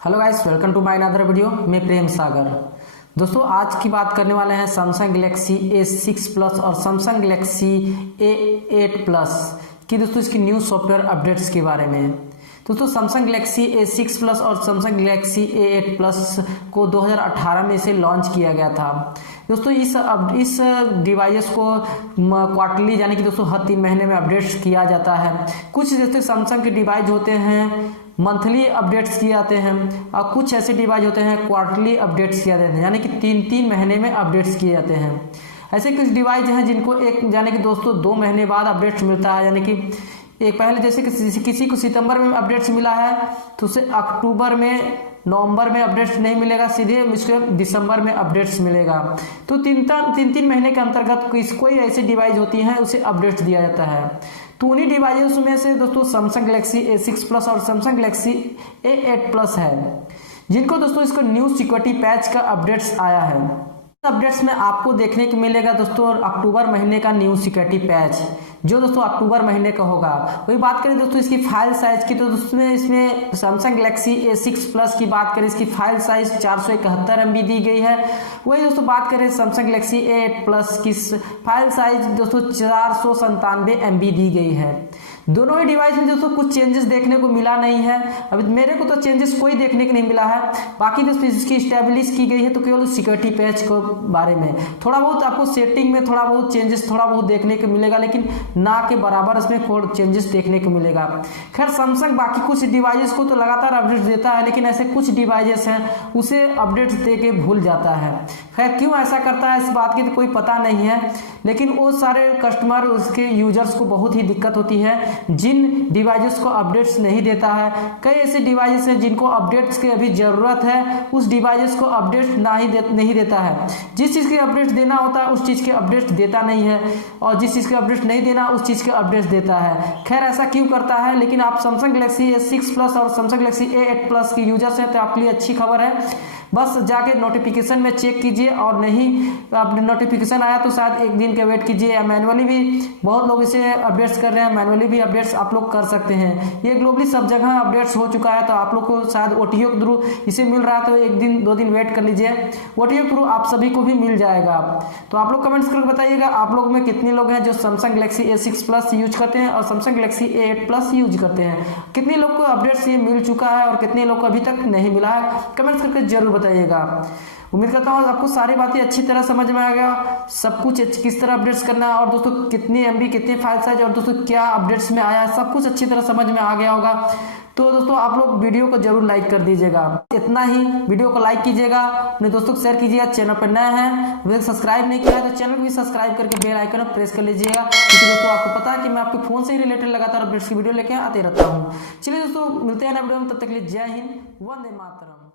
Hello guys, welcome to my another video. मैं प्रेम सागर। दोस्तों, आज की बात करने वाले हैं सैमसंग गैलेक्सी A6 प्लस और सैमसंग गैलेक्सी A8 प्लस की दोस्तों इसकी न्यू सॉफ्टवेयर अपडेट्स के बारे में। दोस्तों, सैमसंग गैलेक्सी A6 प्लस और सैमसंग गैलेक्सी A8 प्लस को 2018 में इसे लॉन्च किया गया था। दोस्तों, इस डिवाइस को क्वार्टरली यानी कि दोस्तों हर 3 महीने में अपडेट्स किया जाता है। कुछ जैसे सैमसंग के डिवाइस होते हैं मंथली अपडेट्स किए जाते हैं और कुछ ऐसे डिवाइस होते हैं क्वार्टरली अपडेट्स किए जाते हैं, यानी कि 3-3 महीने में अपडेट्स किए जाते हैं। ऐसे कुछ डिवाइस हैं जिनको एक यानी कि दोस्तों 2 महीने बाद अपडेट्स मिलता है, यानी कि एक पहले जैसे किसी को सितंबर में अपडेट्स मिला है तो उसे अक्टूबर में नवंबर में अपडेट्स नहीं मिलेगा, सीधे मुझको दिसंबर में अपडेट्स मिलेगा। तो 3-3 महीने के अंतर्गत कोई ऐसी डिवाइस होती हैं उसे अपडेट्स दिया जाता है। तो उन्हीं डिवाइस में से दोस्तों सैमसंग गैलेक्सी A6 प्लस और सैमसंग गैलेक्सी A8 प्लस है, जिनको दोस्तों इसको न्यू सिक्योरिटी पैच का अपडेट्स आया है। अपडेट्स में आपको देखने को मिलेगा दोस्तों अक्टूबर महीने का न्यू सिक्योरिटी पैच, जो दोस्तों अक्टूबर महीने का होगा। वही बात करें दोस्तों इसकी फाइल साइज की, तो दोस्तों इसमें सैमसंग गैलेक्सी A6 प्लस की बात करें, इसकी फाइल साइज 471 MB दी गई है। वही दोस्तों बात करें सैमसंग गैलेक्सी A8 प्लस की फाइल साइज दोस्तों 497 MB दी गई है। दोनों ही डिवाइस में दोस्तों कुछ चेंजेस देखने को मिला नहीं है, अभी मेरे को तो चेंजेस कोई देखने को नहीं मिला है। बाकी दोस्तों इसकी स्टेबलिश की गई है तो केवल सिक्योरिटी पैच के बारे में थोड़ा बहुत आपको सेटिंग में थोड़ा बहुत चेंजेस थोड़ा बहुत देखने को मिलेगा, लेकिन ना के बराबर इसमें चेंजेस देखने को मिलेगा। खैर, सैमसंग बाकी कुछ डिवाइस को तो लगातार अपडेट देता है, लेकिन ऐसे कुछ डिवाइस हैं उसे अपडेट्स दे के भूल जाता है। खैर, क्यों ऐसा करता है इस बात की तो कोई पता नहीं है, लेकिन वो सारे कस्टमर उसके यूजर्स को बहुत ही दिक्कत होती है जिन डिवाइसेस को अपडेट्स नहीं देता है। कई ऐसे डिवाइसेस हैं जिनको अपडेट्स की अभी जरूरत है, उस डिवाइसेस को अपडेट नहीं देता है। जिस चीज़ के अपडेट्स देना होता है उस चीज़ के अपडेट्स देता नहीं है, और जिस चीज़ के अपडेट्स नहीं देना उस चीज़ के अपडेट्स देता है। खैर, ऐसा क्यों करता है, लेकिन आप सैमसंग गैलेक्सी A6 प्लस और सैमसंग गैलेक्सी A8 प्लस की यूजर्स हैं तो आपके लिए अच्छी खबर है। बस जाके नोटिफिकेशन में चेक कीजिए, और नहीं अपने नोटिफिकेशन आया तो शायद एक दिन के वेट कीजिए, या मैनुअली भी बहुत लोग इसे अपडेट्स कर रहे हैं, मैनुअली भी अपडेट्स आप लोग कर सकते हैं। ये ग्लोबली सब जगह अपडेट्स हो चुका है, तो आप लोग को शायद OTO के थ्रू इसे मिल रहा है, तो 1-2 दिन वेट कर लीजिए, OTO के थ्रू आप सभी को भी मिल जाएगा। तो आप लोग कमेंट्स करके बताइएगा आप लोग में कितने लोग हैं जो Samsung Galaxy A6 plus use करते हैं और Samsung Galaxy A8 plus use करते हैं। कितने लोग को अपडेट्स ये मिल चुका है और कितने लोग को अभी तक नहीं मिला है, कमेंट्स करके जरूर बताइएगा। उम्मीद करता हूँ आपको सारी बातें अच्छी तरह समझ में आ गया, सब कुछ किस तरह अपडेट्स करना है, और दोस्तों कितनी MB कितनी फाइल साइज और दोस्तों क्या अपडेट्स में आया है, सब कुछ अच्छी तरह समझ में आ गया होगा। तो दोस्तों आप लोग वीडियो को जरूर लाइक कर दीजिएगा। इतना ही, वीडियो को लाइक कीजिएगा, अपने दोस्तों को शेयर कीजिएगा। चैनल पर नया है, अभी सब्सक्राइब नहीं किया है तो चैनल को भी सब्सक्राइब करके बेल आइकन प्रेस कर लीजिएगा, क्योंकि दोस्तों आपको पता है कि मैं आपके फोन से ही रिलेटेड लगातार अपडेट्स की वीडियो लेके आते रहता हूँ। चलिए दोस्तों, मिलते हैं नए वीडियो में, तब तक के लिए जय हिंद, वंदे मातरम।